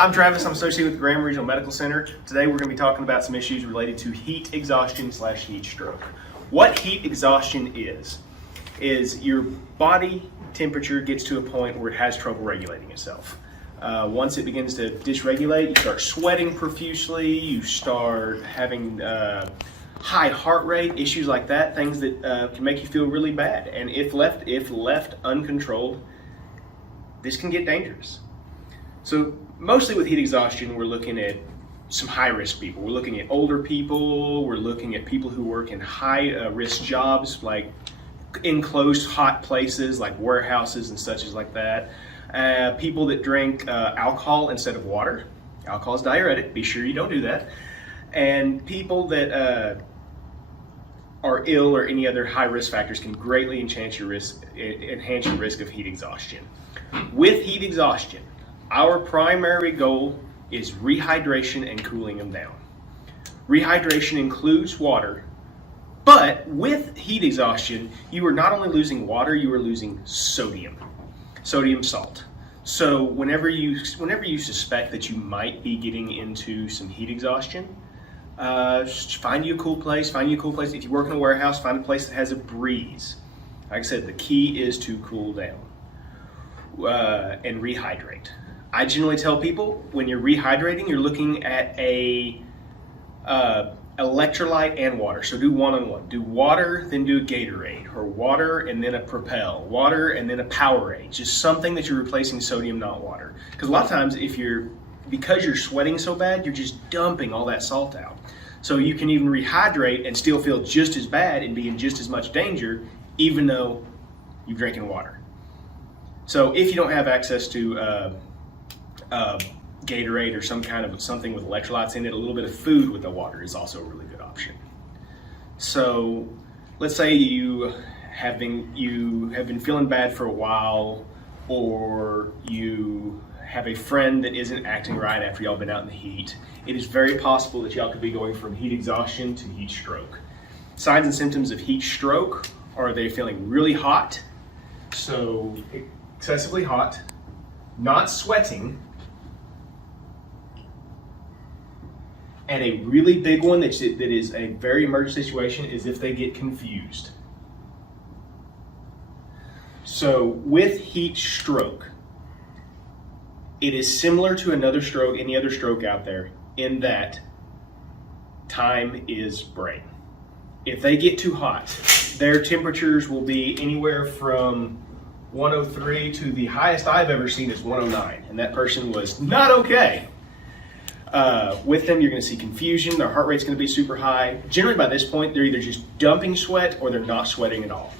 I'm Travis. I'm associated with the Graham Regional Medical Center. Today we're going to be talking about some issues related to heat exhaustion / heat stroke. What heat exhaustion is your body temperature gets to a point where it has trouble regulating itself. Once it begins to dysregulate, you start sweating profusely, you start having high heart rate, issues like that, things that can make you feel really bad. And if left uncontrolled, this can get dangerous. So mostly with heat exhaustion, we're looking at some high-risk people. We're looking at older people. We're looking at people who work in high-risk jobs, like enclosed hot places like warehouses and such as like that. People that drink alcohol instead of water. Alcohol is diuretic. Be sure you don't do that. And people that are ill or any other high-risk factors can greatly enhance your risk of heat exhaustion. With heat exhaustion, our primary goal is rehydration and cooling them down. Rehydration includes water, but with heat exhaustion, you are not only losing water, you are losing sodium salt. So whenever you suspect that you might be getting into some heat exhaustion, find you a cool place. If you work in a warehouse, find a place that has a breeze. Like I said, the key is to cool down and rehydrate. I generally tell people when you're rehydrating, you're looking at a electrolyte and water. So do one-on-one. Do water, then do a Gatorade, or water and then a Propel, water and then a Powerade. Just something that you're replacing sodium, not water. Because a lot of times, because you're sweating so bad, you're just dumping all that salt out. So you can even rehydrate and still feel just as bad and be in just as much danger, even though you're drinking water. So if you don't have access to Gatorade or something with electrolytes in it, a little bit of food with the water is also a really good option. So let's say you have been feeling bad for a while, or you have a friend that isn't acting right after y'all been out in the heat. It is very possible that y'all could be going from heat exhaustion to heat stroke. Signs and symptoms of heat stroke are they feeling really hot, so excessively hot, not sweating, and a really big one that is a very emergent situation is if they get confused. So with heat stroke, it is similar to any other stroke out there in that time is brain. If they get too hot, their temperatures will be anywhere from 103 to the highest I've ever seen is 109, and that person was not okay. With them, you're going to see confusion. Their heart rate's going to be super high. Generally, by this point, they're either just dumping sweat or they're not sweating at all.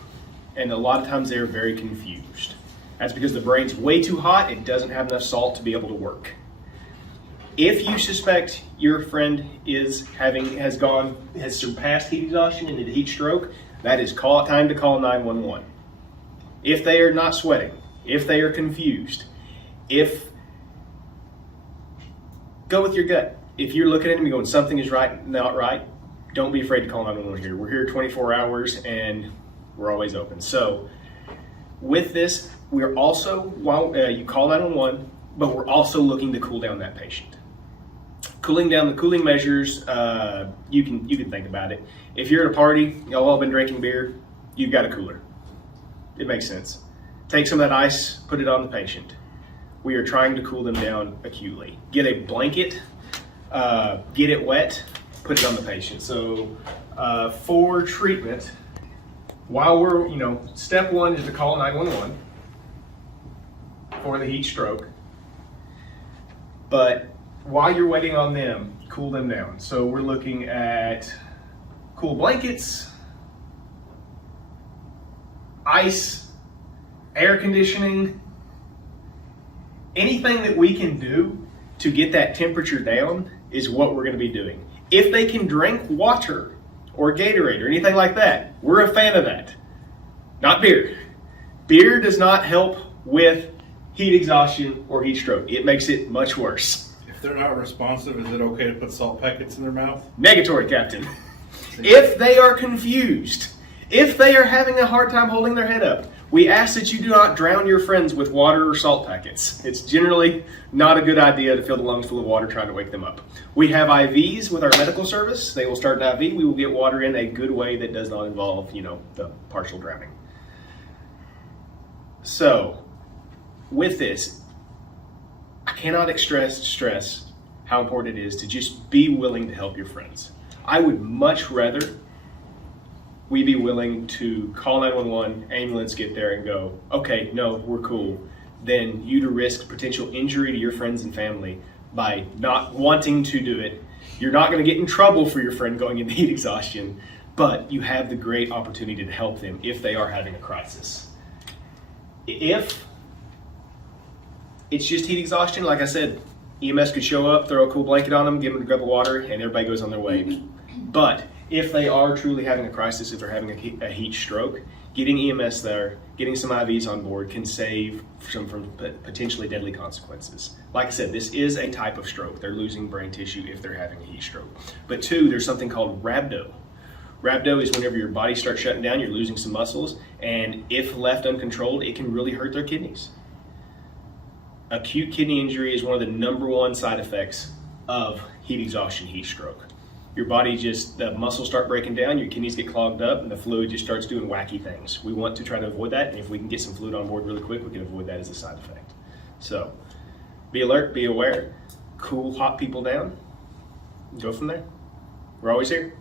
And a lot of times, they're very confused. That's because the brain's way too hot. It doesn't have enough salt to be able to work. If you suspect your friend has surpassed heat exhaustion into heat stroke, that is time to call 911. If they are not sweating, if they are confused, go with your gut. If you're looking at them and going, something is right, not right, don't be afraid to call 911 here. We're here 24 hours and we're always open. So with this, we're also, you call 911, but we're also looking to cool down that patient. The cooling measures, you can think about it. If you're at a party, y'all all been drinking beer, you've got a cooler. It makes sense. Take some of that ice, put it on the patient. We are trying to cool them down acutely. Get a blanket, get it wet, put it on the patient. So for treatment, step one is to call 911 for the heat stroke. But while you're waiting on them, cool them down. So we're looking at cool blankets, ice, air conditioning, anything that we can do to get that temperature down is what we're going to be doing. If they can drink water or Gatorade or anything like that, we're a fan of that. Not beer. Beer does not help with heat exhaustion or heat stroke. It makes it much worse. If they're not responsive, is it okay to put salt packets in their mouth? Negatory, Captain. If they are confused, if they are having a hard time holding their head up, We ask that you do not drown your friends with water or salt packets. It's generally not a good idea to fill the lungs full of water trying to wake them up. We have IVs with our medical service. They will start an IV. We will get water in a good way that does not involve, the partial drowning. So, with this, I cannot stress how important it is to just be willing to help your friends. I would much rather we be willing to call 911, ambulance get there and go, okay, no, we're cool, than you to risk potential injury to your friends and family by not wanting to do it. You're not going to get in trouble for your friend going into heat exhaustion, but you have the great opportunity to help them if they are having a crisis. If it's just heat exhaustion, like I said, EMS could show up, throw a cool blanket on them, give them a cup of water, and everybody goes on their way. But if they are truly having a crisis, if they're having a heat stroke, getting EMS there, getting some IVs on board can save from potentially deadly consequences. Like I said, this is a type of stroke. They're losing brain tissue if they're having a heat stroke. But two, there's something called rhabdo. Rhabdo is whenever your body starts shutting down, you're losing some muscles, and if left uncontrolled, it can really hurt their kidneys. Acute kidney injury is one of the number one side effects of heat exhaustion, heat stroke. Your body the muscles start breaking down, your kidneys get clogged up, and the fluid just starts doing wacky things. We want to try to avoid that, and if we can get some fluid on board really quick, we can avoid that as a side effect. So, be alert, be aware, cool hot people down, go from there. We're always here.